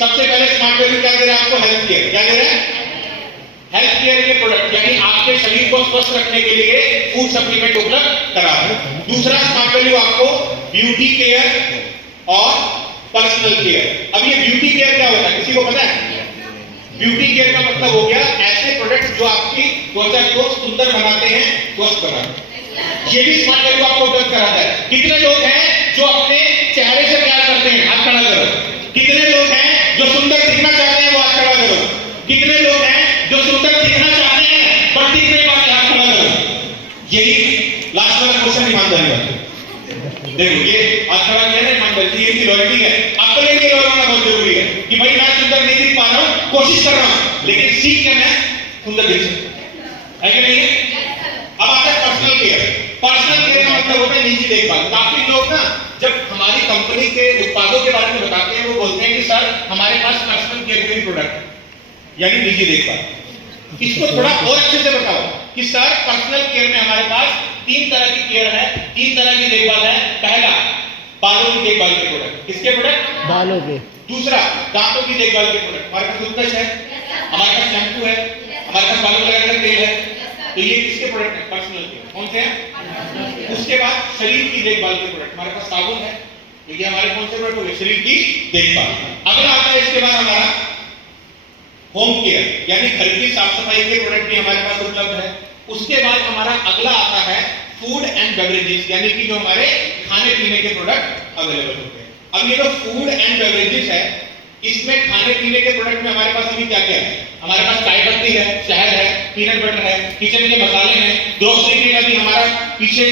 सबसे पहले smart value क्या दे रहा है आपको? Health care. क्या दे रहा है? हेल्थ केयर के प्रोडक्ट, यानी आपके शरीर को स्वस्थ रखने के लिए फूड सप्लीमेंट उपलब्ध करा है। दूसरा स्मार्ट वैल्यू आपको ब्यूटी केयर और पर्सनल केयर। अब ये ब्यूटी केयर क्या होता है, किसी को पता है? ब्यूटी केयर का मतलब हो गया ऐसे प्रोडक्ट जो आपकी त्वचा को सुंदर बनाते हैं, स्वस्थ बनाते हैं। ये भी स्मार्ट वैल्यू आपको उपलब्ध कराता है। कितने लोग हैं जो अपने चेहरे से प्यार करते हैं? हाथ खड़ा करो। कितने लोग हैं जो सुंदर दिखना चाहते हैं? वो हाथ खड़ा करो। कितने लोग हैं जो सुंदर दिखना चाहते हैं पर दिख नहीं पाते? हाथ खड़ा करो। यही लास्ट वाला क्वेश्चन ईमानदारी वाला। देखो ये हाथ खड़ा किया ना, ईमानदारी ये लॉयल्टी है। अपने लिए लॉयल होना बहुत जरूरी है कि भाई मैं सुंदर नहीं दिख पा रहा हूं, कोशिश कर रहा हूं, लेकिन सीख के मैं सुंदर दिख सकता है कि नहीं है? अब आता है पर्सनल केयर। पर्सनल केयर का मतलब होता है निजी देखभाल। काफी लोग ना जब हमारी कंपनी के उत्पादों के बारे में बताते हैं, वो बोलते हैं कि सर हमारे पास पर्सनल केयर के प्रोडक्ट यानी निजी देखभाल। इसको थोड़ा और अच्छे से बताओ कि सर पर्सनल केयर में हमारे पास 3 तरह की केयर है, 3 तरह की देखभाल है। पहला बालों की देखभाल के प्रोडक्ट। किसके प्रोडक्ट? बालों के। दूसरा दांतों की देखभाल के प्रोडक्ट। हमारे पास टूथब्रश है, हमारे पास शैम्पू है, हमारे पास बालों लगाने का तेल है। तो ये किसके प्रोडक्ट है? Personal care. कौन से हैं? उसके बाद शरीर की देखभाल के प्रोडक्ट। हमारे पास साबुन है, ये हमारे कौन से प्रोडक्ट हो गए? शरीर की देखभाल। अगला आता है इसके बाद हमारा होम केयर यानी घर की साफ सफाई के प्रोडक्ट भी हमारे पास उपलब्ध है। उसके बाद हमारा अगला आता है फूड एंड बेवरेजेस यानी कि जो हमारे खाने पीने के प्रोडक्ट अवेलेबल होते हैं। अब ये जो फूड एंड बेवरेजेस है, इसमें खाने पीने के प्रोडक्ट में हमारे पास अभी क्या क्या है? हमारे पास चाय पत्ती है, शहद है, पीनट बटर है, किचन के मसाले हैं, ग्रोसरी के भी हमारा पीछे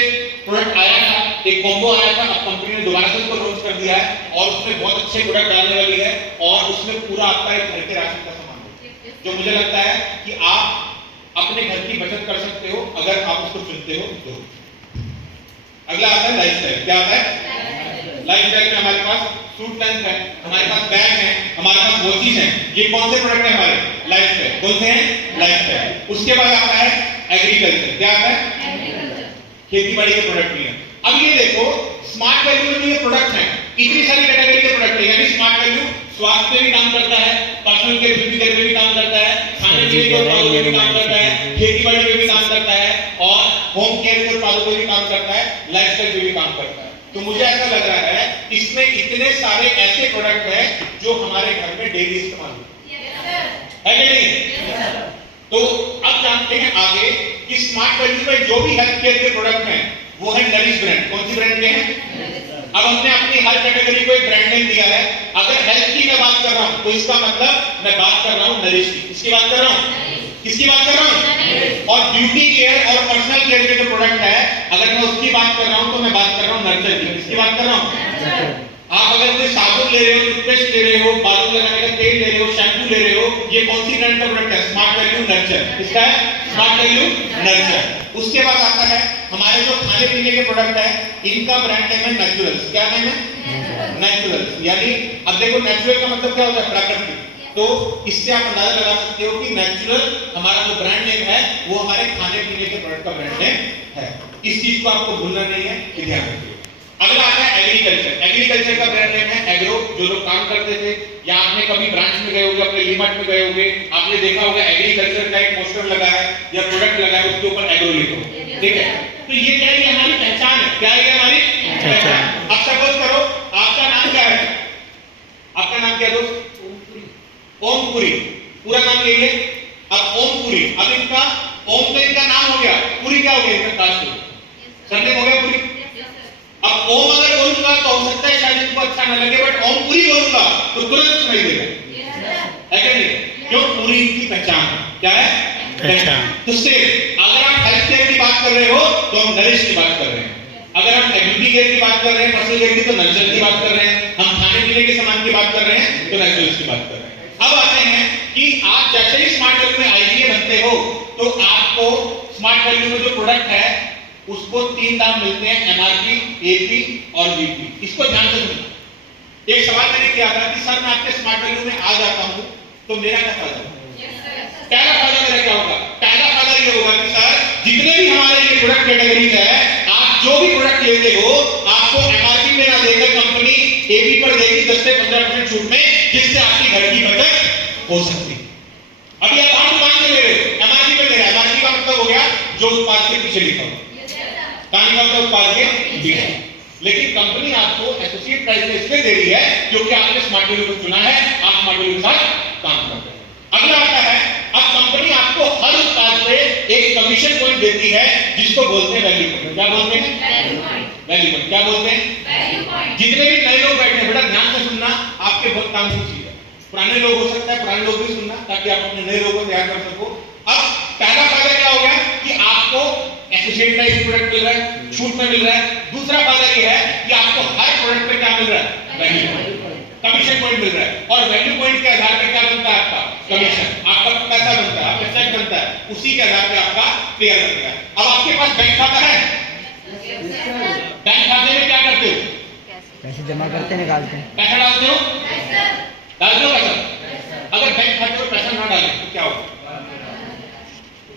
प्रोडक्ट आया था, एक कॉम्बो आया था, अब कंपनी ने दोबारा से उसको लॉन्च कर दिया है और उसमें बहुत अच्छे प्रोडक्ट डालने वाली है और उसमें पूरा आपका एक घर के राशन का सामान है, जो मुझे लगता है कि आप अपने घर की बचत कर सकते हो अगर आप उसको चुनते हो तो। अगला आता है लाइफस्टाइल। क्या आता है? लाइफस्टाइल में हमारे पास सूट लेंथ है, हमारे पास बैग है, हमारे पास वॉचेस हैं। ये कौन से प्रोडक्ट है हमारे? लाइफस्टाइल। कौन से हैं? लाइफस्टाइल। उसके बाद आता है एग्रीकल्चर। क्या आता है? खेती बाड़ी के प्रोडक्ट भी है। अब ये देखो स्मार्ट वैल्यू में जो ये प्रोडक्ट हैं, इतनी सारी कैटेगरी के प्रोडक्ट है, यानी स्मार्ट वैल्यू स्वास्थ्य पे भी काम करता है, पर्सनल केयर ब्यूटी केयर पे भी काम करता है, खाने पीने के उत्पादों पे भी काम करता है, खेती बाड़ी पे भी काम करता है और होम केयर के उत्पादों पे भी काम करता है, लाइफस्टाइल पे भी काम करता है। तो मुझे ऐसा लग रहा है इसमें इतने सारे ऐसे प्रोडक्ट हैं जो हमारे घर में डेली इस्तेमाल होते हैं, है कि नहीं? तो अब जानते हैं आगे कि स्मार्ट वैल्यू में जो भी हेल्थ केयर के प्रोडक्ट हैं वो है नरिश ब्रांड। कौन सी ब्रांड के हैं? अब हमने अपनी हर कैटेगरी को एक ब्रांड नेम दिया है। अगर हेल्थ की मैं बात कर रहा हूं तो इसका मतलब मैं बात कर रहा हूं नरिश की। किसकी बात कर रहा हूं? किसकी बात कर रहा हूं? और ब्यूटी केयर और पर्सनल केयर के जो प्रोडक्ट है अगर मैं उसकी बात कर रहा हूं तो मैं बात कर रहा हूं नर्चर की। किसकी बात कर रहा हूं? आप अगर कोई साबुन ले रहे हो, टूथपेस्ट ले रहे हो, बालों लगाने का तेल ले रहे हो, शैम्पू ले रहे हो, ये कौन सी ब्रांड का प्रोडक्ट है? Smart value nurture. किसका है? Smart value nurture. उसके बाद आता है हमारे जो खाने पीने के प्रोडक्ट है, इनका ब्रांड नेम है नेचुरल्स। क्या नेम है? नेचुरल्स। यानी अब देखो नेचुरल का मतलब क्या होता है? प्राकृतिक। तो इससे आप अंदाजा लगा सकते हो कि नेचुरल हमारा जो ब्रांड नेम है वो हमारे खाने पीने के प्रोडक्ट का ब्रांड नेम है। इस चीज को आपको भूलना नहीं है, ध्यान रखिए। अगला आता है एग्रीकल्चर। एग्रीकल्चर का ब्रांड नेम है एग्रो। जो लोग काम करते थे या आपने कभी ब्रांच में गए होंगे, अपने लीमार्ट में गए होंगे, आपने देखा होगा एग्रीकल्चर का एक पोस्टर लगा है या प्रोडक्ट लगा है, उसके ऊपर एग्रो लिखो, ठीक है? तो ये क्या है? हमारी पहचान है। क्या है हमारी पहचान? अब सपोज करो आपका नाम क्या है? आपका नाम क्या दोस्त? ओमपुरी। पूरा नाम यही है। अब ओमपुरी, अब इनका ओम तो इनका नाम हो गया, पुरी क्या हो गया? इनका कास्ट हो गया, सरनेम हो गया पुरी। अब ओम अगर बोलूंगा तो हो सकता है शायद इनको अच्छा ना लगे, बट ओम पुरी बोलूंगा तो तुरंत सुनाई देगा, है कि नहीं? क्यों? पूरी इनकी पहचान है। क्या है? पहचान। तो सिर्फ अगर आप हेल्थ केयर की बात कर रहे हो तो हम नरिश की बात कर रहे हैं, अगर हम ब्यूटी केयर की बात कर रहे हैं, पर्सनल केयर की, तो नर्चर की बात कर रहे हैं, हम खाने पीने के सामान की बात कर रहे हैं तो नेचुरल्स की बात कर रहे हैं। अब आते हैं कि आप जैसे ही स्मार्ट वैल्यू में आईजीए बनते हो तो आपको स्मार्ट वैल्यू में जो प्रोडक्ट है उसको 3 दाम मिलते हैं, एमआरपी, एपी और वीपी। इसको ध्यान से सुनिए। एक सवाल मैंने किया था कि सर मैं आपके स्मार्ट वैल्यू में आ जाता हूं तो मेरा क्या फायदा होगा? पहला फायदा मेरा क्या होगा? पहला फायदा ये होगा कि सर जितने भी हमारे ये प्रोडक्ट कैटेगरीज है, आप जो भी प्रोडक्ट लेते हो आपको एमआरपी में ना देकर कंपनी एपी पर देगी 10 से 15% छूट में जिससे आपकी घर की बचत हो सकती है। अभी आप कहां दुकान से ले रहे हो, एमआरपी पे ले रहे हैं। एमआरपी का मतलब हो गया जो उत्पाद के पीछे लिखा हो, कहां लिखा होता है उत्पाद के पीछे। लेकिन कंपनी आपको एसोसिएट प्राइस में इसलिए दे रही है क्योंकि आपने स्मार्ट वैल्यू को चुना है, आप स्मार्ट वैल्यू के साथ काम करते हैं। अगला आता है, अब कंपनी आपको हर उत्पाद पे एक कमीशन पॉइंट देती है जिसको बोलते हैं वैल्यू पॉइंट। क्या बोलते हैं? Value point. क्या बोलते हैं? जितने भी नए लोग बैठे हैं बेटा ध्यान से सुनना, आपके बहुत काम की चीज है। पुराने लोग हो सकता है, पुराने लोग भी सुनना ताकि आप अपने नए लोगों को तैयार कर सको। अब पहला फायदा क्या हो गया कि आपको एसोसिएट प्राइस प्रोडक्ट मिल रहा है, छूट में मिल रहा है। दूसरा फायदा ये है कि आपको हर प्रोडक्ट पे क्या मिल रहा है? वैल्यू पॉइंट, कमीशन पॉइंट मिल रहा है। और वैल्यू पॉइंट के आधार पर क्या बनता है? आपका कमीशन, आपका पैसा बनता है, आपका चेक बनता है, उसी के आधार पर आपका पेयर बनता है। अब आपके पास बैंक खाता है, बैंक खाते में क्या करते हो? पैसे जमा करते हैं, निकालते हैं, पैसा डालते हो, डालते हो पैसा। अगर बैंक खाते में पैसा ना डालें तो क्या होगा?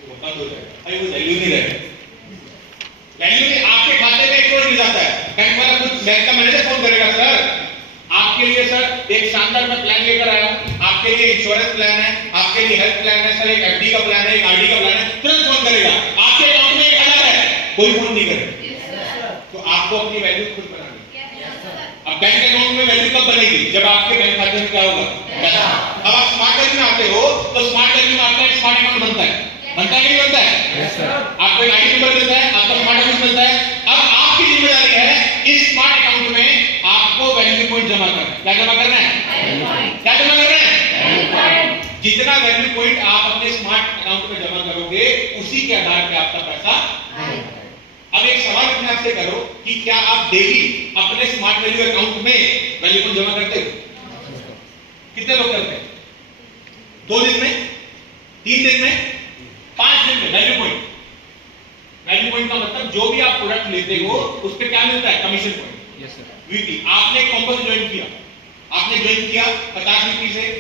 वो बंद हो जाएगा, अरे वो वैल्यू नहीं रहेगा। वैल्यू नहीं, आपके खाते में 1 करोड़ मिल जाता है, बैंक वाला खुद बैंक का मैनेजर फोन करेगा, सर आपके लिए सर एक शानदार मैं प्लान लेकर आया हूं, आपके लिए इंश्योरेंस प्लान है, आपके लिए हेल्थ प्लान है, सर एक एफडी का प्लान है, एक आरडी का प्लान है, तुरंत फोन करेगा। आपके अकाउंट में 1000 है, कोई फोन नहीं करेगा। तो आपको अपनी वैल्यू खुद बनानी है। अब बैंक अकाउंट में वैल्यू कब बनेगी? जब आपके बैंक खाते में क्या होगा? पैसा। अब आप स्मार्ट वैल्यू में आते हो तो स्मार्ट वैल्यू में आपका एक स्मार्ट अकाउंट बनता है, बनता है नहीं बनता है? Yes sir. आपको एक आईडी नंबर मिलता है, आपका स्मार्ट अकाउंट मिलता है। अब आपकी जिम्मेदारी है इस स्मार्ट अकाउंट में आपको वैल्यू पॉइंट जमा करना है। क्या जमा करना है? क्या जमा करना है? जितना वैल्यू पॉइंट आप अपने स्मार्ट अकाउंट में जमा करोगे उसी के आधार पे आपका पैसा आएगा। अब एक सवाल अपने आपसे करो कि क्या आप डेली अपने स्मार्ट वैल्यू अकाउंट में वैल्यू पॉइंट जमा करते हो? कितने लोग करते हैं? 2 दिन में, 3 दिन में, 5 दिन में वैल्यू पॉइंट। वैल्यू पॉइंट का मतलब जो भी आप प्रोडक्ट लेते हो उस पे क्या मिलता है? Commission point. Yes sir. VT. आपने कॉम्बो ज्वाइन किया, आपने ज्वाइन किया 50 वीटी से